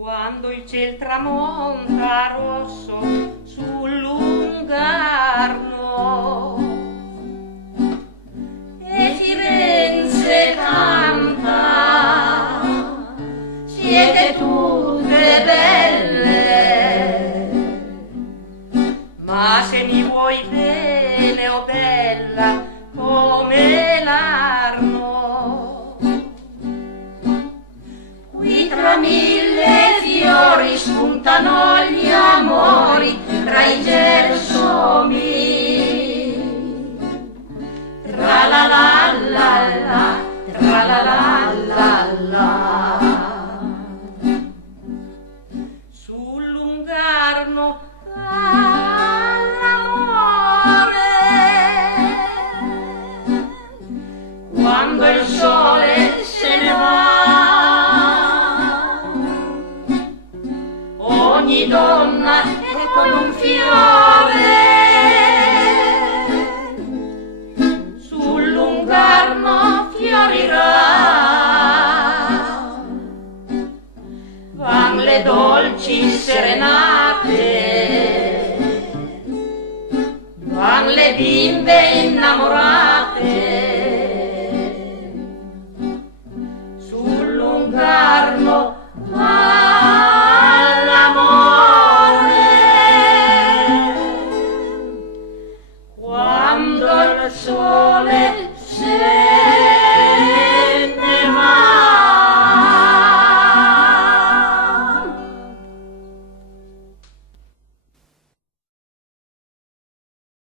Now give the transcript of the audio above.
Quando il ciel tramonta rosso sul Lungarno e Firenze canta, siete tutte belle, ma se mi vuoi bene o bella come l'Arno, qui tra mille fiori spuntano gli amori tra i gelsomini, tra la la la la, tra la la la la. Sul Lungarno l'amore, quando il sole se ne va, ogni donna è come un fiore, sul Lungarno fiorirà. Van le dolci serenate, van le bimbe innamorate, sul Lungarno va l'amore, quando il sole